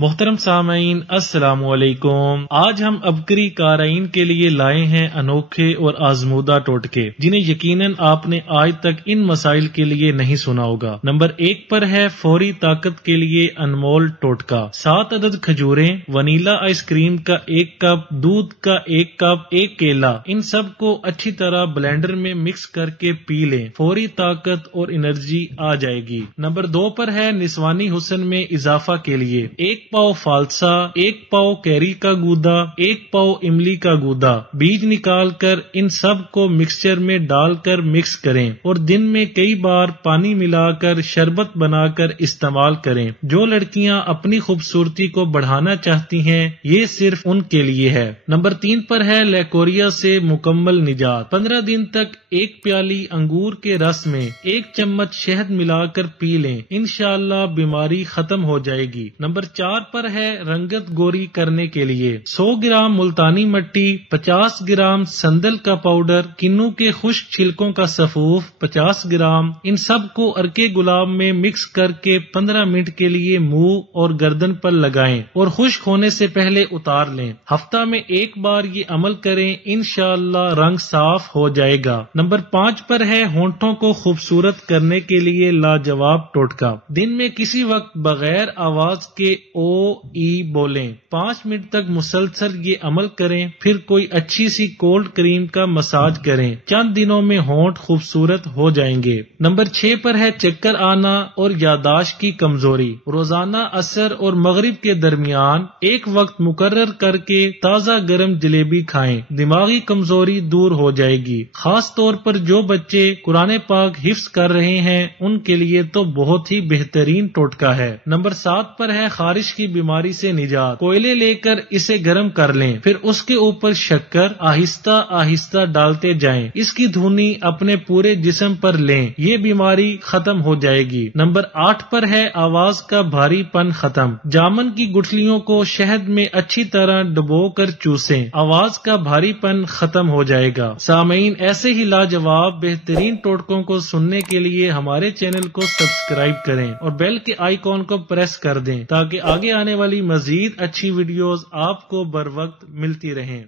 محترم سامعین السلام علیکم۔ آج ہم ابکری قارئین کے لیے لائے ہیں انوکھے اور آزمودہ ٹوٹکے جنہیں یقیناً آپ نے آج تک ان مسائل کے لیے نہیں سنا ہوگا۔ نمبر 1 پر ہے فوری طاقت کے لیے انمول ٹوٹکا۔ 7 عدد کھجوریں، ونیلا آئس کریم کا 1 کپ، دودھ کا 1 کپ، 1 کیلا، ان سب کو اچھی طرح بلینڈر میں مکس کر کے پی لیں، فوری طاقت اور انرجی آ جائے گی۔ نمبر 2 پر ہے نسوانی حسن میں اضافہ کے لیے 1 پاؤ فالسا، 1 پاؤ کیری کا گودا، 1 پاؤ املی کا گودا، بیج نکال کر ان سب کو مکسچر میں ڈال کر مکس کریں اور دن میں کئی بار پانی ملا کر شربت بنا کر استعمال کریں۔ جو لڑکیاں اپنی خوبصورتی کو بڑھانا چاہتی ہیں یہ صرف ان کے لیے ہے۔ نمبر 3 پر ہے لیکوریا سے مکمل نجات۔ 15 دن تک 1 پیالی انگور کے رس میں 1 چمچ شہد ملا کر پی لیں، انشاءاللہ بیماری ختم ہو جائے گی۔ نمبر 4 پر ہے رنگت گوری کرنے کے لیے 100 گرام ملتانی مٹی، 50 گرام سندل کا پاؤڈر، کنو کے خشک چھلکوں کا سفوف 50 گرام، ان سب کو ارکے گلاب میں مکس کر کے 15 منٹ کے لیے منہ اور گردن پر لگائیں اور خشک ہونے سے پہلے اتار لیں۔ ہفتہ میں 1 بار یہ عمل کریں، انشاءاللہ رنگ صاف ہو جائے گا۔ نمبر 5 پر ہے ہونٹوں کو خوبصورت کرنے کے لیے لاجواب ٹوٹکا۔ دن میں کسی وقت بغیر آواز کے او ای بولیں، 5 منٹ تک مسلسل یہ عمل کریں، پھر کوئی اچھی سی کولڈ کریم کا مساج کریں، چند دنوں میں ہونٹ خوبصورت ہو جائیں گے۔ نمبر 6 پر ہے چکر آنا اور یادداشت کی کمزوری۔ روزانہ عصر اور مغرب کے درمیان ایک وقت مقرر کر کے تازہ گرم جلیبی کھائیں، دماغی کمزوری دور ہو جائے گی۔ خاص طور پر جو بچے قرآن پاک حفظ کر رہے ہیں ان کے لیے تو بہت ہی بہترین ٹوٹکا ہے۔ نمبر 7 پر ہے خارش کی بیماری سے نجات۔ کوئلے لے کر اسے گرم کر لیں، پھر اس کے اوپر شکر آہستہ آہستہ ڈالتے جائیں، اس کی دھونی اپنے پورے جسم پر لیں، یہ بیماری ختم ہو جائے گی۔ نمبر 8 پر ہے آواز کا بھاری پن ختم۔ جامن کی گٹھلیوں کو شہد میں اچھی طرح ڈبو کر چوسیں، آواز کا بھاری پن ختم ہو جائے گا۔ سامعین، ایسے ہی لاجواب بہترین ٹوٹکوں کو سننے کے لیے ہمارے چینل کو سبسکرائب کریں اور بیل کے آئیکن کو پریس کر دیں تاکہ آگے آنے والی مزید اچھی ویڈیوز آپ کو بر وقت ملتی رہیں۔